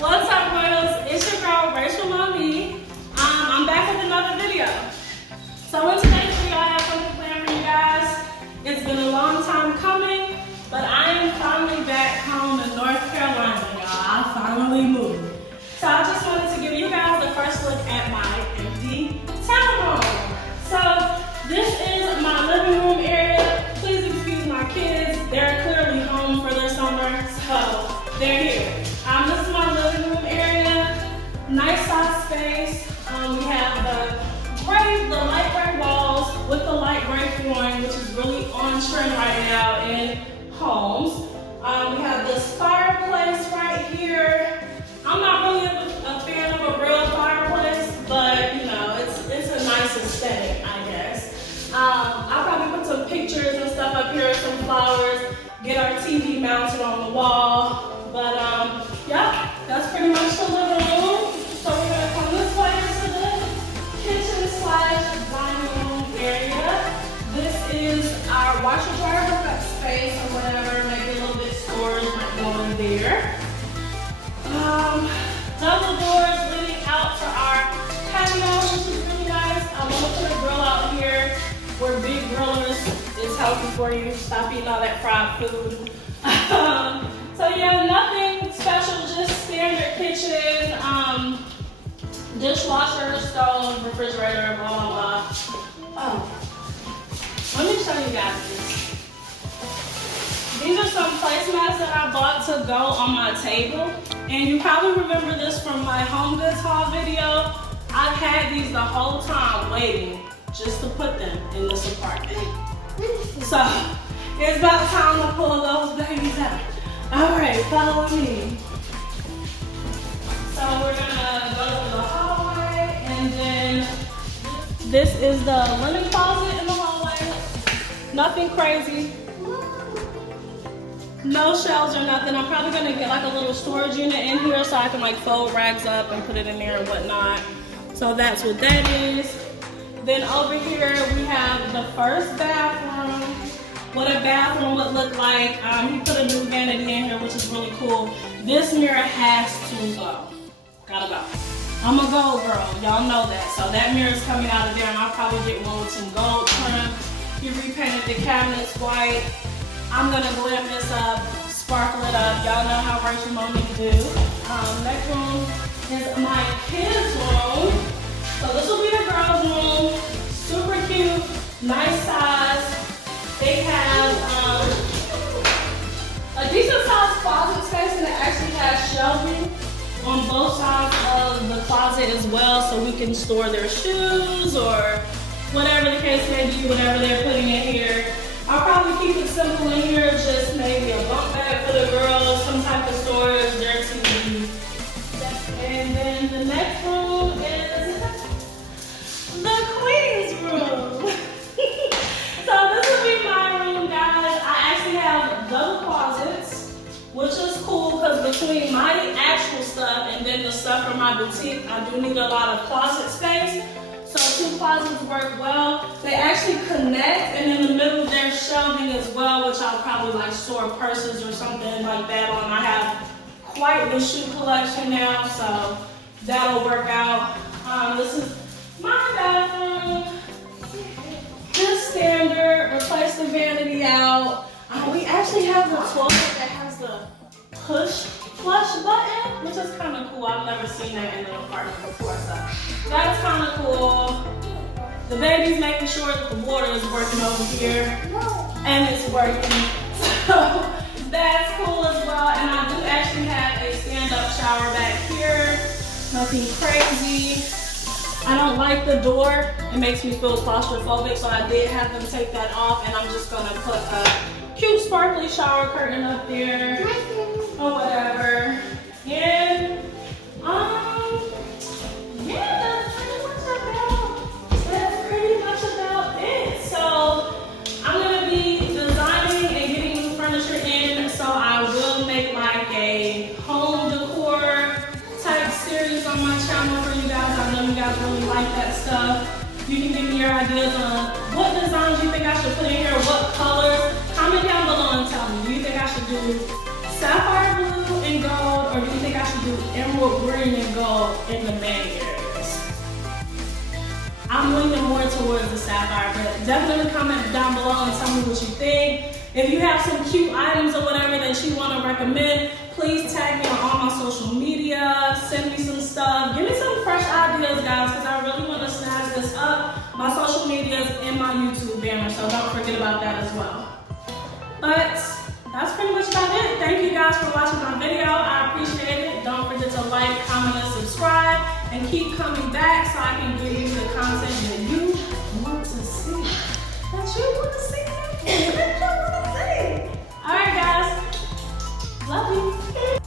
What's up, Royals? It's your girl, Monee. I'm back with another video. So in today's video, I have something planned for you guys. It's been a long time coming, but I am finally back home in North Carolina, y'all. I finally moved. So I just wanted to give you guys the first look at my empty townhome. So this is my living room area. Please excuse my kids. They're clearly home for their summer, so they're here. This is my living room area. Nice size space. We have the light gray walls with the light gray flooring, which is really on trend right now in homes. We have this fireplace right here. I'm not really a fan of a real fireplace, but you know, it's a nice aesthetic, I guess. I'll probably put some pictures and stuff up here, some flowers, get our TV mounted on the wall. But yeah, that's pretty much the living room. So we're gonna come this way to the kitchen / dining room area. This is our washer dryer hookup space or whatever, maybe a little bit storage might go in there. Double doors leading out to our patio, which is really nice. I want to put a grill out here. We're big grillers. It's healthy for you. Stop eating all that fried food. So yeah, nothing special, just standard kitchen, dishwasher, stove, refrigerator, blah, blah, blah. Oh, let me show you guys this. These are some placemats that I bought to go on my table. And you probably remember this from my home goods haul video. I've had these the whole time waiting just to put them in this apartment. So it's about time to pull those babies out. All right, follow me. So we're gonna go to the hallway, and then this is the linen closet in the hallway. Nothing crazy. No shelves or nothing. I'm probably gonna get like a little storage unit in here so I can like fold rags up and put it in there and whatnot. So that's what that is. Then over here we have the first bathroom. What a bathroom would look like. He put a new vanity in here, which is really cool. This mirror has to go. Gotta go. I'm a gold girl, y'all know that. So that mirror is coming out of there, and I'll probably get one with some gold trim. He repainted the cabinets white. I'm gonna glam this up, sparkle it up. Y'all know how Monee do. Next room is my kids' room. So this will be the girls' room. Super cute, nice size. They have a decent sized closet space, and it actually has shelving on both sides of the closet as well, so we can store their shoes or whatever the case may be, whatever they're putting in here. I'll probably keep it simple in here, just maybe a bunk bed for the girls, some type of storage, their TV. And then the next room is the queen's room. So this will be my room, guys. I actually have double closets, which is cool because between my actual stuff and then the stuff from my boutique, I do need a lot of closet space. So 2 closets work well. They actually connect, and in the middle there's shelving as well, which I'll probably like store purses or something like that on. I have quite the shoe collection now, so that'll work out. This is my bathroom. Just standard, replace the vanity out. We actually have the toilet that has the push flush button, which is kind of cool. I've never seen that in an apartment before, so that's kind of cool. The baby's making sure that the water is working over here, and it's working. So that's cool as well. And I do actually have a stand-up shower back here. Nothing crazy. I don't like the door. It makes me feel claustrophobic, so I did have them take that off, and I'm just gonna put a cute sparkly shower curtain up there or whatever. And yeah, that's pretty much about it. So I'm gonna be designing and getting new furniture in, so I will make like a home decor type series on my channel for you guys. I know you guys really like that stuff. You can give me your ideas on what designs you think I should put in here, what colors. Comment down below and tell me, do you think I should do sapphire blue and gold, or do you think I should do do emerald green and gold in the main areas. I'm leaning more towards the sapphire, but definitely comment down below and tell me what you think. If you have some cute items or whatever that you want to recommend, please tag me on all my social media, send me some stuff, give me some fresh ideas, guys, because I really want to snazz this up. My social medias and my YouTube banner, so don't forget about that as well. But that's pretty much about it. Thank you guys for watching my video. I appreciate it. Don't forget to like, comment, and subscribe, and keep coming back so I can give you the content that you want to see. That you want to see. That you want to see. All right, guys. Love you.